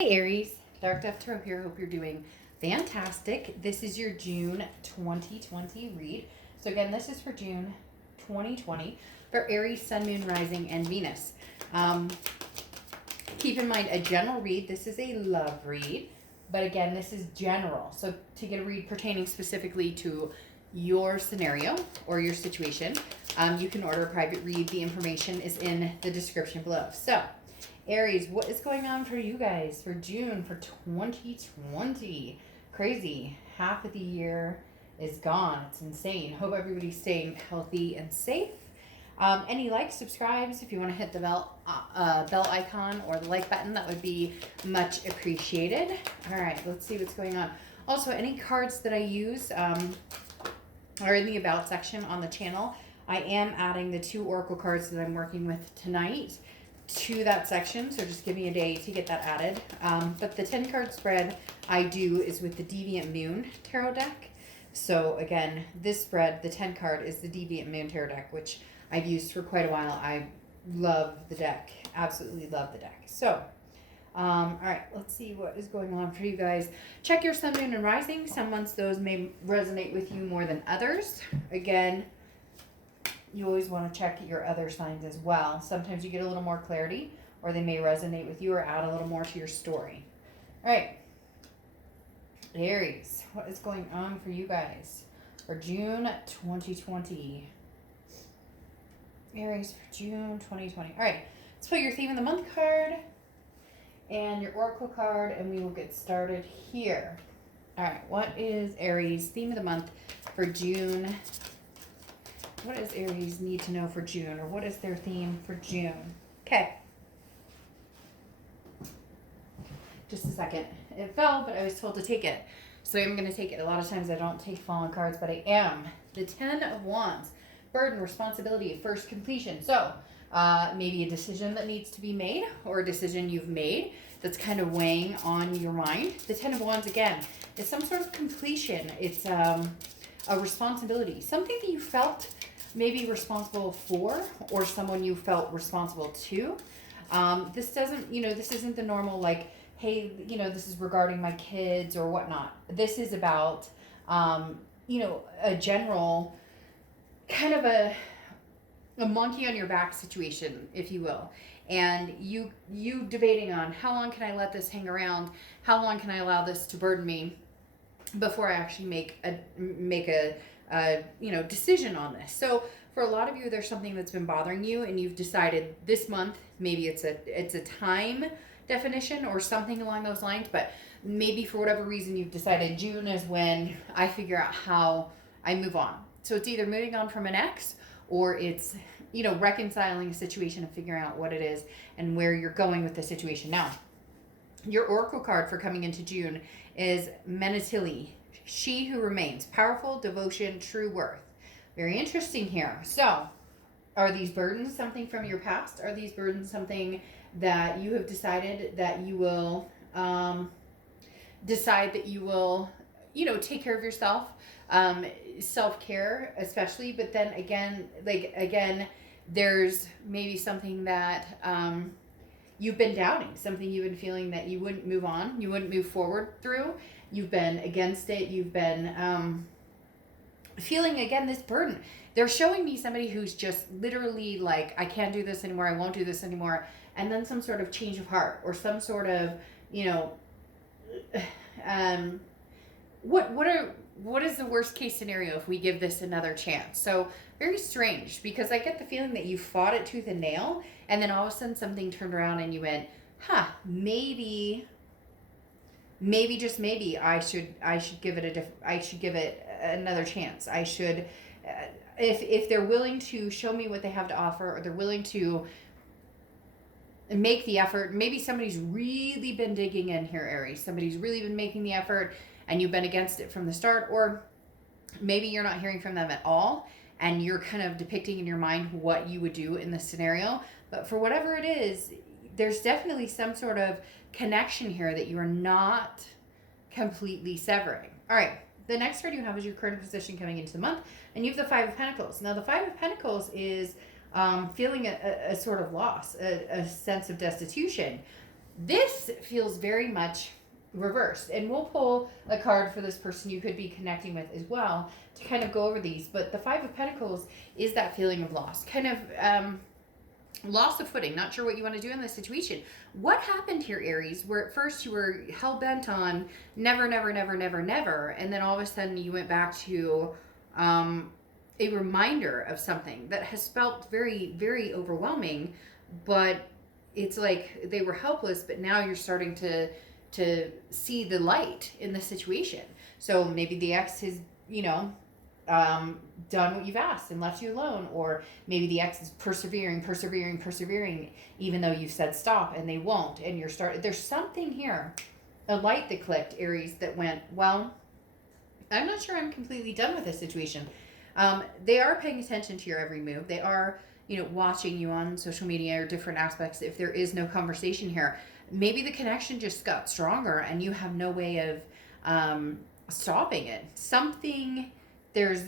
Hey Aries, Dark Tarot here. Hope you're doing fantastic. This is your June 2020 read. So again, this is for June 2020 for Aries, Sun, Moon, Rising, and Venus. Keep in mind a general read. This is a love read, but again, this is general. So to get a read pertaining specifically to your scenario or your situation, you can order a private read. The information is in the description below. So Aries, what is going on for you guys for June for 2020? Crazy. Half of the year is gone. It's insane. Hope everybody's staying healthy and safe. Any likes, subscribes, if you want to hit the bell icon or the like button, that would be much appreciated. All right, let's see what's going on. Also, any cards that I use are in the About section on the channel. I am adding the 2 Oracle cards that I'm working with tonight to that section, so just give me a day to get that added. But the 10 card spread I do is with the Deviant Moon tarot deck. So again, this spread, the 10 card, is the Deviant Moon tarot deck, which I've used for quite a while. I love the deck, absolutely love the deck. So all right, let's see what is going on for you guys. Check your Sun, Moon, and Rising. Some months those may resonate with you more than others. Again, you always want to check your other signs as well. Sometimes you get a little more clarity, or they may resonate with you or add a little more to your story. All right, Aries, what is going on for you guys for June 2020? Aries for June 2020. All right, let's put your theme of the month card and your oracle card, and we will get started here. All right, what is Aries' theme of the month for June? What does Aries need to know for June, or what is their theme for June? Okay. Just a second. It fell, but I was told to take it. So I'm going to take it. A lot of times I don't take fallen cards, but I am. The 10 of Wands. Burden, responsibility, first completion. So maybe a decision that needs to be made, or a decision you've made that's kind of weighing on your mind. The 10 of Wands, again, is some sort of completion. It's a responsibility. Something that you felt maybe responsible for, or someone you felt responsible to. This doesn't, this isn't the normal, like, hey, this is regarding my kids or whatnot. This is about, a general kind of a monkey on your back situation, if you will. And you debating on how long can I let this hang around? How long can I allow this to burden me before I actually make a decision on this. So for a lot of you, there's something that's been bothering you, and you've decided this month, maybe it's a time definition or something along those lines, but maybe for whatever reason you've decided June is when I figure out how I move on. So it's either moving on from an ex, or it's reconciling a situation and figuring out what it is and where you're going with the situation. Now, your oracle card for coming into June is Menatili, she who remains, powerful, devotion, true worth. Very interesting here. So are these burdens something from your past? Are these burdens something that you have decided that you will take care of yourself? Self-care especially, but then again, there's maybe something that you've been doubting, something you've been feeling that you wouldn't move on, you wouldn't move forward through. You've been against it. You've been feeling, again, this burden. They're showing me somebody who's just literally like, I can't do this anymore. I won't do this anymore. And then some sort of change of heart, or some sort of, what is the worst case scenario if we give this another chance? So very strange, because I get the feeling that you fought it tooth and nail, and then all of a sudden something turned around and you went, maybe just maybe I should give it another chance. I should, if they're willing to show me what they have to offer, or they're willing to make the effort. Maybe somebody's really been digging in here, Aries. Somebody's really been making the effort, and you've been against it from the start, or maybe you're not hearing from them at all, and you're kind of depicting in your mind what you would do in this scenario. But for whatever it is, there's definitely some sort of connection here that you are not completely severing. All right, the next card you have is your current position coming into the month, and you have the 5 of Pentacles. Now, the 5 of Pentacles is feeling a sort of loss, a sense of destitution. This feels very much reversed. And we'll pull a card for this person you could be connecting with as well to kind of go over these. But the Five of Pentacles is that feeling of loss, kind of loss of footing, not sure what you want to do in this situation. What happened here, Aries, where at first you were hell-bent on never, never, never, never, never, and then all of a sudden you went back to a reminder of something that has felt very, very overwhelming, but it's like they were helpless, but now you're starting to see the light in the situation. So maybe the ex has, done what you've asked and left you alone, or maybe the ex is persevering, even though you've said stop and they won't, and there's something here, a light that clicked, Aries, that went, well, I'm not sure I'm completely done with this situation. They are paying attention to your every move. They are, watching you on social media or different aspects. If there is no conversation here, maybe the connection just got stronger and you have no way of stopping it. Something, there's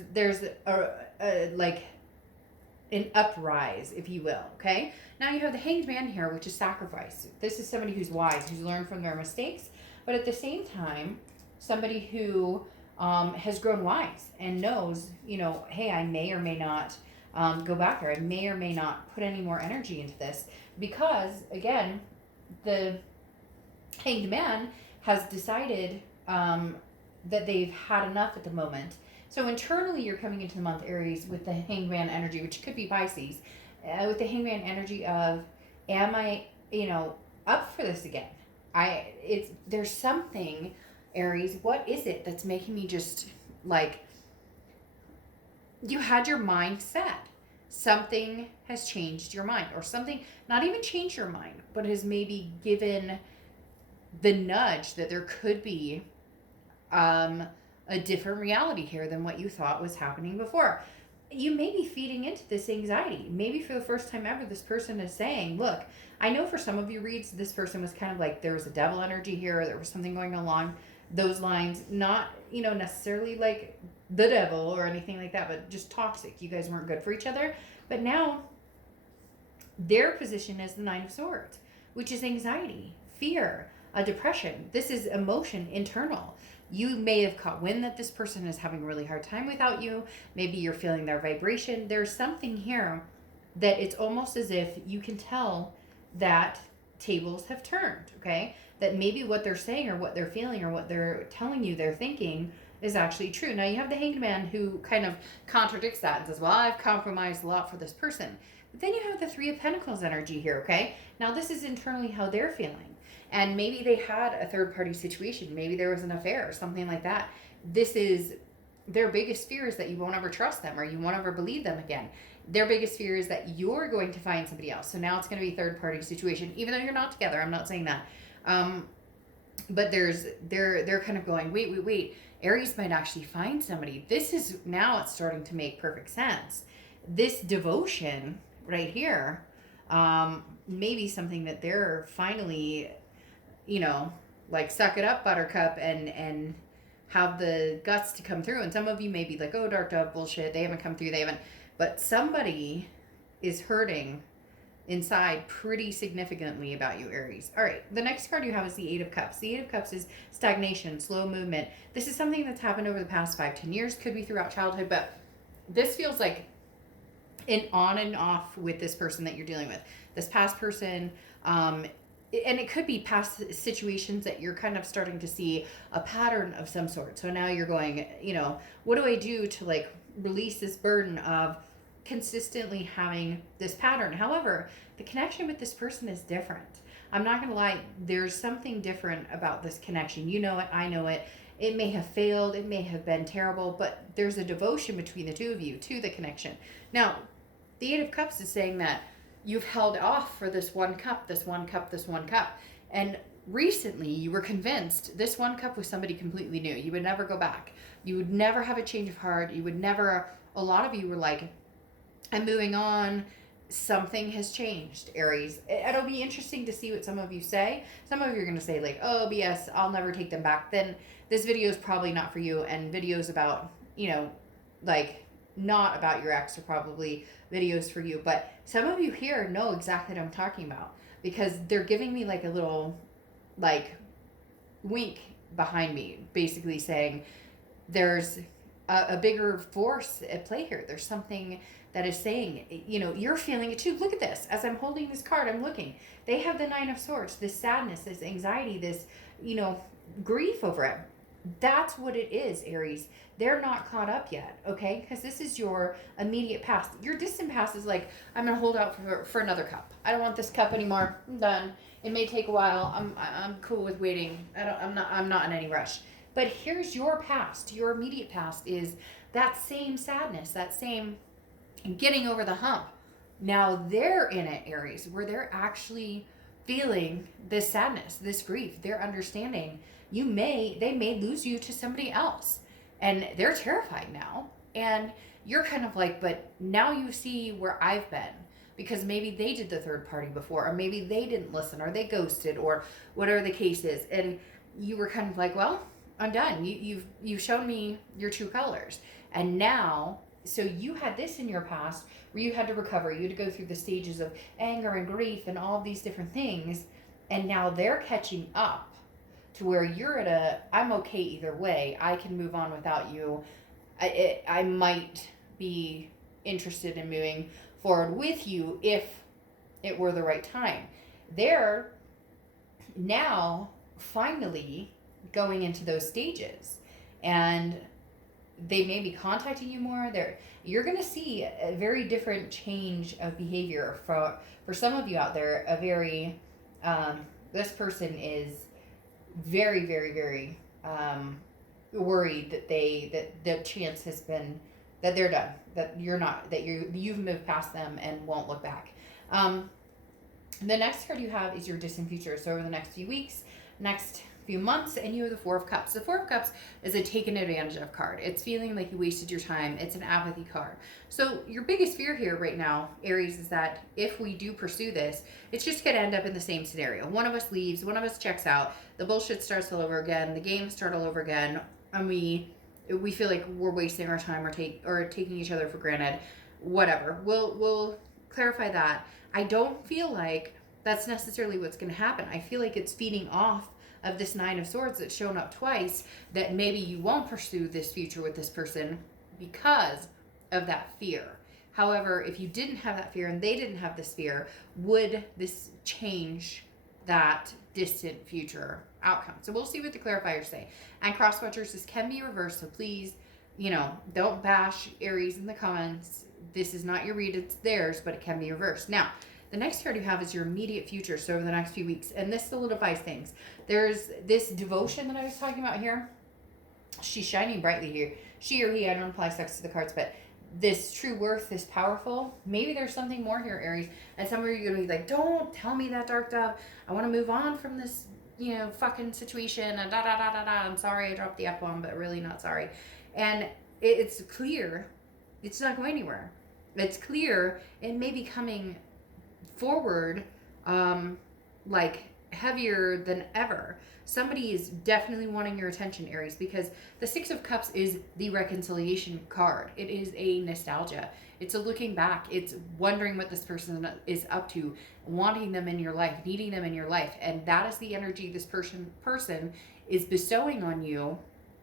a like an uprise, if you will. Okay. Now you have the Hanged Man here, which is sacrifice. This is somebody who's wise, who's learned from their mistakes, but at the same time, somebody who has grown wise and knows, hey, I may or may not go back there. I may or may not put any more energy into this because, again, the Hanged Man has decided that they've had enough at the moment. So internally, you're coming into the month, Aries, with the Hanged Man energy, which could be Pisces, with the Hanged Man energy of, am I, up for this again? There's something, Aries, what is it that's making me just like, you had your mind set. Something has changed your mind, or something, not even changed your mind, but has maybe given the nudge that there could be a different reality here than what you thought was happening before. You may be feeding into this anxiety. Maybe for the first time ever, this person is saying, look, I know for some of you reads, this person was kind of like, there was a devil energy here, or there was something going along those lines, not, necessarily like the devil or anything like that, but just toxic. You guys weren't good for each other. But now their position is the Nine of Swords, which is anxiety, fear, a depression. This is emotion internal. You may have caught wind that this person is having a really hard time without you. Maybe you're feeling their vibration. There's something here that it's almost as if you can tell that tables have turned, okay? That maybe what they're saying or what they're feeling or what they're telling you they're thinking is actually true. Now you have the Hanged Man who kind of contradicts that and says, well, I've compromised a lot for this person. But then you have the Three of Pentacles energy here, okay? Now this is internally how they're feeling. And maybe they had a third-party situation. Maybe there was an affair or something like that. This is their biggest fear, is that you won't ever trust them or you won't ever believe them again. Their biggest fear is that you're going to find somebody else. So now it's going to be a third-party situation, even though you're not together. I'm not saying that. But they're kind of going, wait. Aries might actually find somebody. This is, now it's starting to make perfect sense. This devotion right here, maybe something that they're finally, like suck it up, buttercup, and have the guts to come through. And some of you may be like, oh, Dark Dove, bullshit. They haven't come through. But somebody is hurting inside pretty significantly about you, Aries. All right, the next card you have is the Eight of Cups. The Eight of Cups is stagnation, slow movement. This is something that's happened over the past 5-10 years, could be throughout childhood, but this feels like an on and off with this person that you're dealing with. This past person, and it could be past situations that you're kind of starting to see a pattern of some sort. So now you're going, what do I do to like release this burden of consistently having this pattern? However, the connection with this person is different. I'm not going to lie. There's something different about this connection. You know it. I know it. It may have failed. It may have been terrible, but there's a devotion between the two of you to the connection. Now, the Eight of Cups is saying that you've held off for this one cup, this one cup, this one cup. And recently you were convinced this one cup was somebody completely new. You would never go back. You would never have a change of heart. You would never, a lot of you were like, I'm moving on. Something has changed, Aries. It'll be interesting to see what some of you say. Some of you are going to say like, oh, BS, I'll never take them back. Then this video is probably not for you. And videos about, like not about your ex are probably videos for you. But some of you here know exactly what I'm talking about. because they're giving me like a little like wink behind me, basically saying there's a bigger force at play here. There's something that is saying, you're feeling it too. Look at this. As I'm holding this card, I'm looking. They have the Nine of Swords, this sadness, this anxiety, this, grief over it. That's what it is, Aries. They're not caught up yet, okay? Because this is your immediate past. Your distant past is like, I'm going to hold out for another cup. I don't want this cup anymore. I'm done. It may take a while. I'm cool with waiting. I'm not in any rush. But here's your past. Your immediate past is that same sadness, that same getting over the hump. Now they're in it, Aries, where they're actually feeling this sadness, this grief. They're understanding they may lose you to somebody else. And they're terrified now. And you're kind of like, but now you see where I've been. Because maybe they did the third party before, or maybe they didn't listen, or they ghosted, or whatever the case is. And you were kind of like, well, I'm done. You've shown me your true colors. And now, so you had this in your past where you had to recover. You had to go through the stages of anger and grief and all of these different things. And now they're catching up to where you're at I'm okay either way. I can move on without you. I might be interested in moving forward with you if it were the right time. They're now finally going into those stages, and they may be contacting you more. You're going to see a very different change of behavior for some of you out there. A very this person is very, very, very worried that the chance has been that they're done, that you've moved past them and won't look back. The next card you have is your distant future. So over the next few weeks, next few months, and you have the Four of Cups. The Four of Cups is a taken advantage of card. It's feeling like you wasted your time. It's an apathy card. So your biggest fear here right now, Aries, is that if we do pursue this, it's just going to end up in the same scenario. One of us leaves, one of us checks out, the bullshit starts all over again, the games start all over again, and we feel like we're wasting our time or taking each other for granted. Whatever. We'll clarify that. I don't feel like that's necessarily what's going to happen. I feel like it's feeding off of this Nine of Swords that's shown up twice, that maybe you won't pursue this future with this person because of that fear. However, if you didn't have that fear and they didn't have this fear, would this change that distant future outcome? So we'll see what the clarifiers say. And cross watchers, this can be reversed, so please, don't bash Aries in the comments. This is not your read, it's theirs, but it can be reversed. Now, the next card you have is your immediate future, so over the next few weeks. And this solidifies things. There's this devotion that I was talking about here. She's shining brightly here. She or he, I don't apply sex to the cards, but this true worth is powerful. Maybe there's something more here, Aries. And some of you are going to be like, don't tell me that, Dark Dove. I want to move on from this, fucking situation. And I'm sorry I dropped the F-bomb, but really not sorry. And it's clear it's not going anywhere. It's clear it may be coming forward like heavier than ever. Somebody is definitely wanting your attention, Aries, because the Six of Cups is the reconciliation card. It is a nostalgia. It's a looking back. It's wondering what this person is up to, wanting them in your life, needing them in your life. And that is the energy this person is bestowing on you,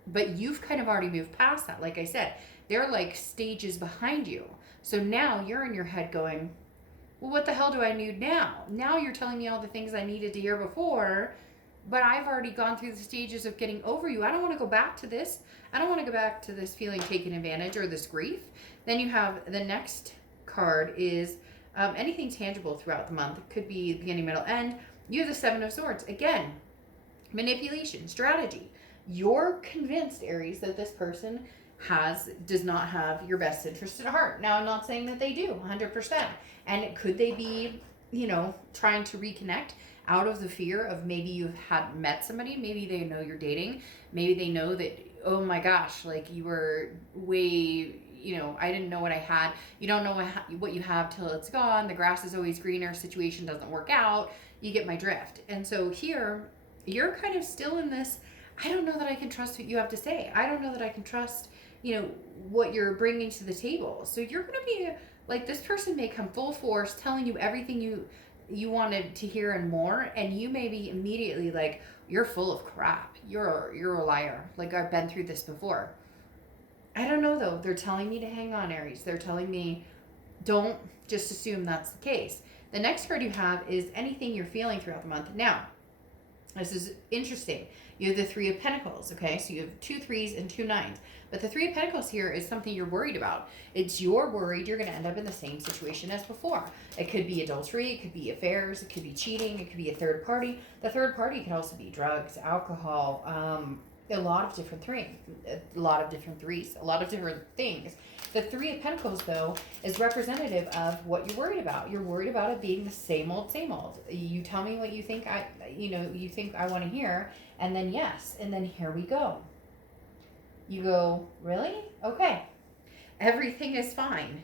but you've kind of already moved past that. Like I said, they're like stages behind you. So now you're in your head going, well, what the hell do I need now? Now you're telling me all the things I needed to hear before, but I've already gone through the stages of getting over you. I don't want to go back to this. I don't want to go back to this feeling taken advantage or this grief. Then you have the next card is anything tangible throughout the month. It could be beginning, middle, end. You have the Seven of Swords. Again, manipulation, strategy. You're convinced, Aries, that this person does not have your best interest at heart. Now, I'm not saying that they do, 100%. And could they be, trying to reconnect out of the fear of maybe you've met somebody, maybe they know you're dating, maybe they know that, oh my gosh, like you were way, I didn't know what I had. You don't know what you have till it's gone. The grass is always greener. Situation doesn't work out. You get my drift. And so here, you're kind of still in this, I don't know that I can trust what you have to say. I don't know that I can trust, what you're bringing to the table. So you're going to be like, this person may come full force telling you everything you wanted to hear and more, and you may be immediately like, you're full of crap. You're a liar. Like, I've been through this before. I don't know though. They're telling me to hang on, Aries. They're telling me don't just assume that's the case. The next card you have is anything you're feeling throughout the month. Now, this is interesting. You have the Three of Pentacles, okay? So you have 2 3s and 2 9s. But the Three of Pentacles here is something you're worried about. You're worried you're going to end up in the same situation as before. It could be adultery, it could be affairs, it could be cheating, it could be a third party. The third party could also be drugs, alcohol, a lot of different threes, a lot of different things. The Three of Pentacles, though, is representative of what you're worried about. You're worried about it being the same old, same old. You tell me what you think you think I want to hear, and then yes, and then here we go. You go, really? Okay. Everything is fine.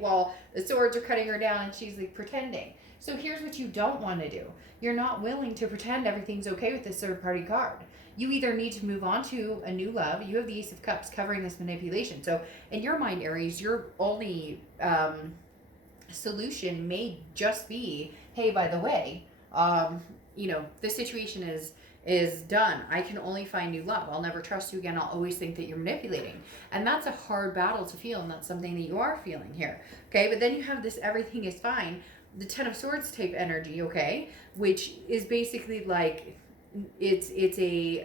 While the swords are cutting her down and she's like pretending. So here's what you don't want to do. You're not willing to pretend everything's okay with this third party card. You either need to move on to a new love. You have the Ace of Cups covering this manipulation. So in your mind, Aries, your only solution may just be, hey, by the way, this situation is done. I can only find new love. I'll never trust you again. I'll always think that you're manipulating. And that's a hard battle to feel, and that's something that you are feeling here. Okay, but then you have this everything is fine, the Ten of Swords type energy, okay, which is basically like it's a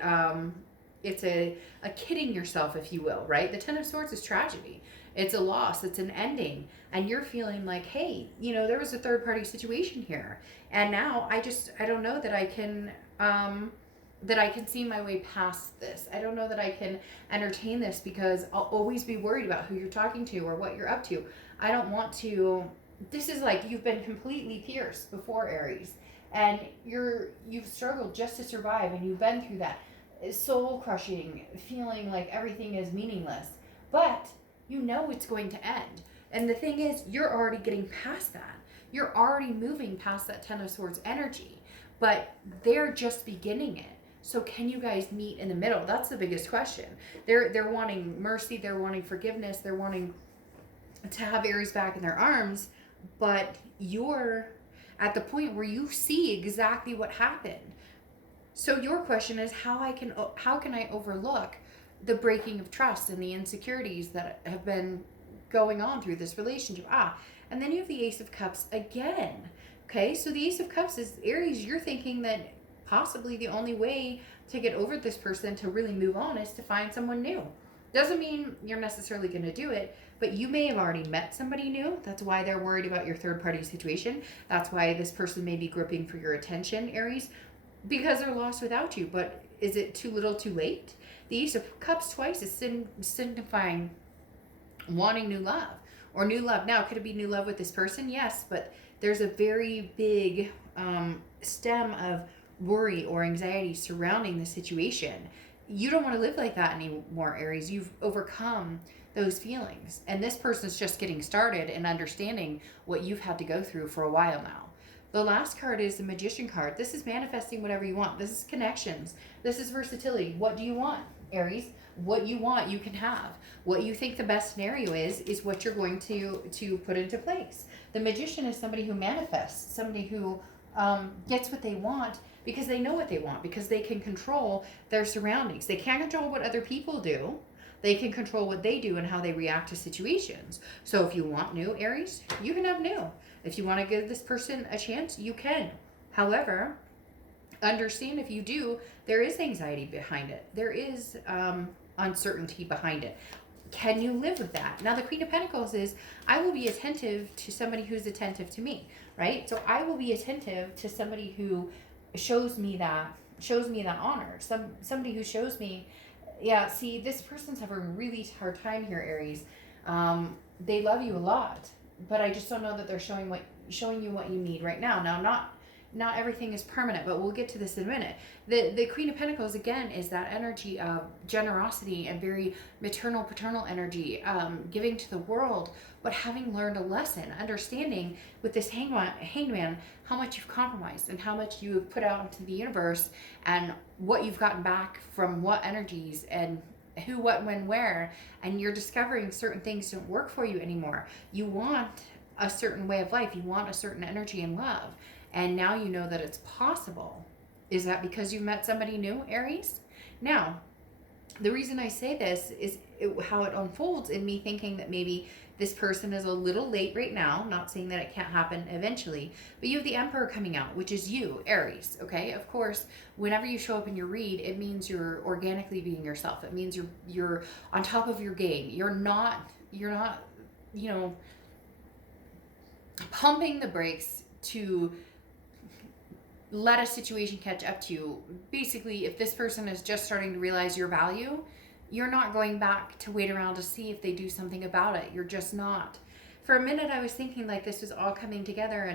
kidding yourself, if you will, right? The Ten of Swords is tragedy. It's a loss. It's an ending. And you're feeling like, hey, there was a third party situation here. And now I don't know that I can see my way past this. I don't know that I can entertain this because I'll always be worried about who you're talking to or what you're up to. I don't want to. This is like you've been completely pierced before, Aries. And you've struggled just to survive, and you've been through that soul crushing feeling like everything is meaningless. But you know it's going to end. And the thing is, you're already getting past that. You're already moving past that Ten of Swords energy. But they're just beginning it. So can you guys meet in the middle? That's the biggest question. They're wanting mercy, they're wanting forgiveness, they're wanting to have Aries back in their arms, but you're at the point where you see exactly what happened. So your question is how can I overlook the breaking of trust and the insecurities that have been going on through this relationship? And then you have the Ace of Cups again. Okay, so the Ace of Cups is Aries. You're thinking that possibly the only way to get over this person, to really move on, is to find someone new. Doesn't mean you're necessarily going to do it, but you may have already met somebody new. That's why they're worried about your third party situation. That's why this person may be gripping for your attention, Aries, because they're lost without you. But is it too little too late? The Ace of Cups twice is signifying wanting new love or new love. Now, could it be new love with this person? Yes, but there's a very big stem of worry or anxiety surrounding the situation. You don't want to live like that anymore, Aries. You've overcome those feelings. And this person's just getting started and understanding what you've had to go through for a while now. The last card is the Magician card. This is manifesting whatever you want. This is connections. This is versatility. What do you want, Aries? What you want, you can have. What you think the best scenario is what you're going to put into place. The Magician is somebody who manifests, somebody who gets what they want because they know what they want, because they can control their surroundings. They can't control what other people do. They can control what they do and how they react to situations. So if you want new, Aries, you can have new. If you want to give this person a chance, you can. However, understand if you do, there is anxiety behind it. There is uncertainty behind it. Can you live with that? Now, the Queen of Pentacles is, I will be attentive to somebody who's attentive to me, right? So I will be attentive to somebody who shows me that honor. Somebody who shows me, yeah, see, this person's having a really hard time here, Aries. They love you a lot, but I just don't know that they're showing you what you need right now. Now, not everything is permanent, but we'll get to this in a minute. The Queen of Pentacles, again, is that energy of generosity and very maternal, paternal energy, giving to the world, but having learned a lesson, understanding with this hangman how much you've compromised and how much you have put out into the universe and what you've gotten back from what energies and who, what, when, where, and you're discovering certain things don't work for you anymore. You want a certain way of life. You want a certain energy and love. And now you know that it's possible. Is that because you met somebody new, Aries? Now, the reason I say this is how it unfolds in me thinking that maybe this person is a little late right now. Not saying that it can't happen eventually, but you have the Emperor coming out, which is you, Aries. Okay, of course, whenever you show up in your read, it means you're organically being yourself. It means you're on top of your game. You're not you know, pumping the brakes to let a situation catch up to you. Basically, if this person is just starting to realize your value, you're not going back to wait around to see if they do something about it. You're just not. For a minute, I was thinking like this was all coming together,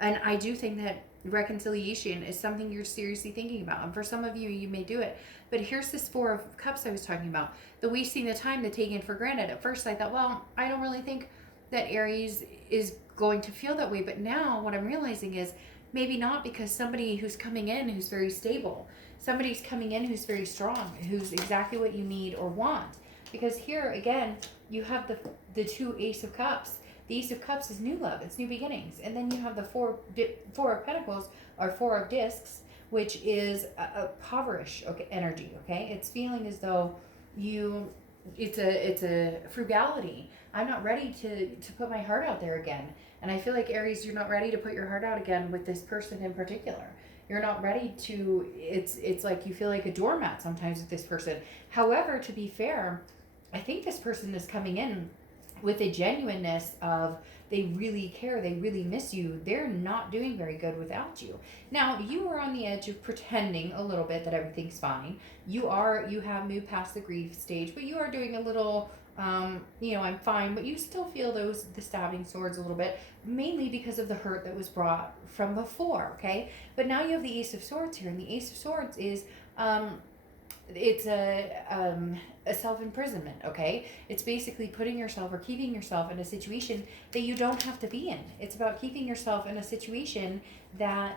and I do think that reconciliation is something you're seriously thinking about. And for some of you, you may do it. But here's this Four of Cups I was talking about. The wasting the time, the taking for granted. At first, I thought, well, I don't really think that Aries is going to feel that way. But now what I'm realizing is maybe not, because somebody who's coming in who's very stable, somebody's coming in who's very strong, who's exactly what you need or want. Because here again, you have the two Ace of Cups. The Ace of Cups is new love, it's new beginnings. And then you have the Four of Pentacles, or Four of Discs, which is a poverish energy, okay? It's feeling as though it's a frugality. I'm not ready to put my heart out there again. And I feel like, Aries, you're not ready to put your heart out again with this person in particular. You're not ready to, it's like you feel like a doormat sometimes with this person. However, to be fair, I think this person is coming in with a genuineness of they really care, they really miss you. They're not doing very good without you. Now, you are on the edge of pretending a little bit that everything's fine. You have moved past the grief stage, but you are doing a little, I'm fine, but you still feel the stabbing swords a little bit, mainly because of the hurt that was brought from before, okay? But now you have the Ace of Swords here, and the Ace of Swords is, it's a self-imprisonment, okay? It's basically putting yourself or keeping yourself in a situation that you don't have to be in. It's about keeping yourself in a situation that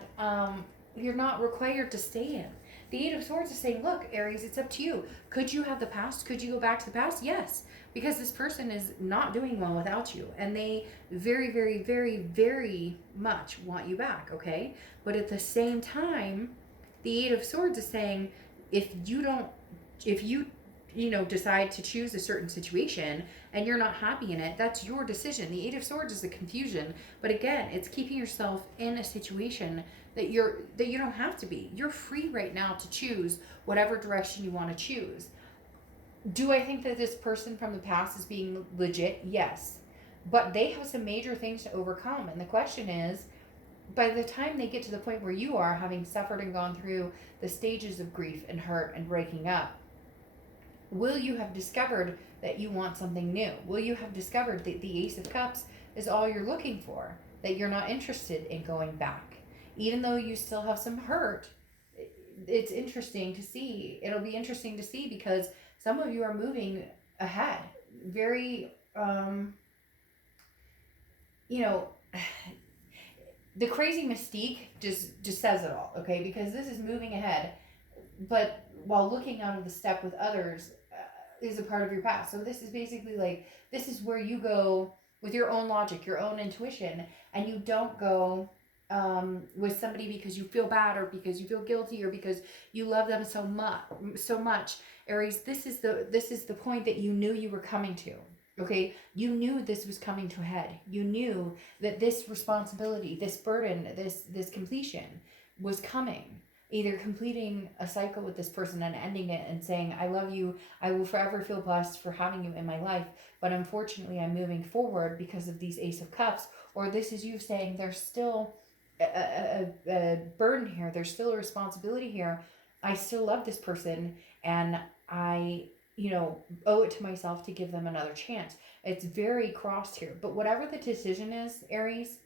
you're not required to stay in. The Eight of Swords is saying, look, Aries, it's up to you. Could you have the past? Could you go back to the past? Yes, because this person is not doing well without you, and they very, very, very, very much want you back, okay? But at the same time, the Eight of Swords is saying, if you decide to choose a certain situation and you're not happy in it, that's your decision. The Eight of Swords is the confusion, but again, it's keeping yourself in a situation that you don't have to be. You're free right now to choose whatever direction you want to choose. Do I think that this person from the past is being legit? Yes. But they have some major things to overcome, and the question is, by the time they get to the point where you are, having suffered and gone through the stages of grief and hurt and breaking up, will you have discovered that you want something new? Will you have discovered that the Ace of Cups is all you're looking for? That you're not interested in going back? Even though you still have some hurt, it's interesting to see. It'll be interesting to see, because some of you are moving ahead. Very, the crazy mystique just says it all, okay? Because this is moving ahead, but while looking out of the step with others is a part of your past. So this is basically like, this is where you go with your own logic, your own intuition, and you don't go with somebody because you feel bad, or because you feel guilty, or because you love them so much. Aries, this is the point that you knew you were coming to. Okay, you knew this was coming to a head. You knew that this responsibility, this burden, this completion was coming. Either completing a cycle with this person and ending it and saying, I love you, I will forever feel blessed for having you in my life, but unfortunately I'm moving forward because of these Ace of Cups. Or this is you saying, there's still a burden here, there's still a responsibility here. I still love this person, and I owe it to myself to give them another chance. It's very crossed here. But whatever the decision is, Aries,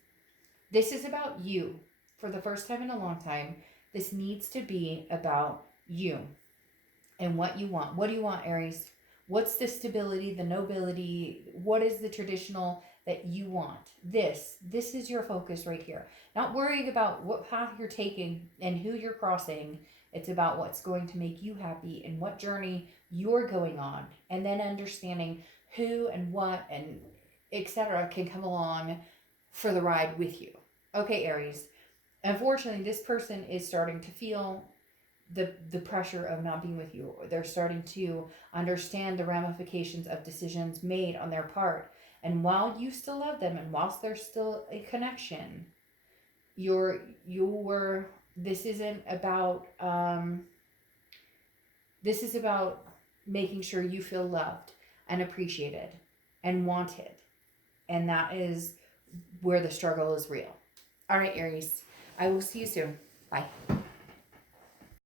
this is about you. For the first time in a long time, this needs to be about you and what you want. What do you want, Aries? What's the stability, the nobility? What is the traditional that you want? This is your focus right here. Not worrying about what path you're taking and who you're crossing. It's about what's going to make you happy and what journey you're going on. And then understanding who and what and etc. can come along for the ride with you. Okay, Aries. Unfortunately, this person is starting to feel the pressure of not being with you. They're starting to understand the ramifications of decisions made on their part. And while you still love them, and whilst there's still a connection, this isn't about this is about making sure you feel loved and appreciated and wanted. And that is where the struggle is real. All right, Aries. I will see you soon. Bye.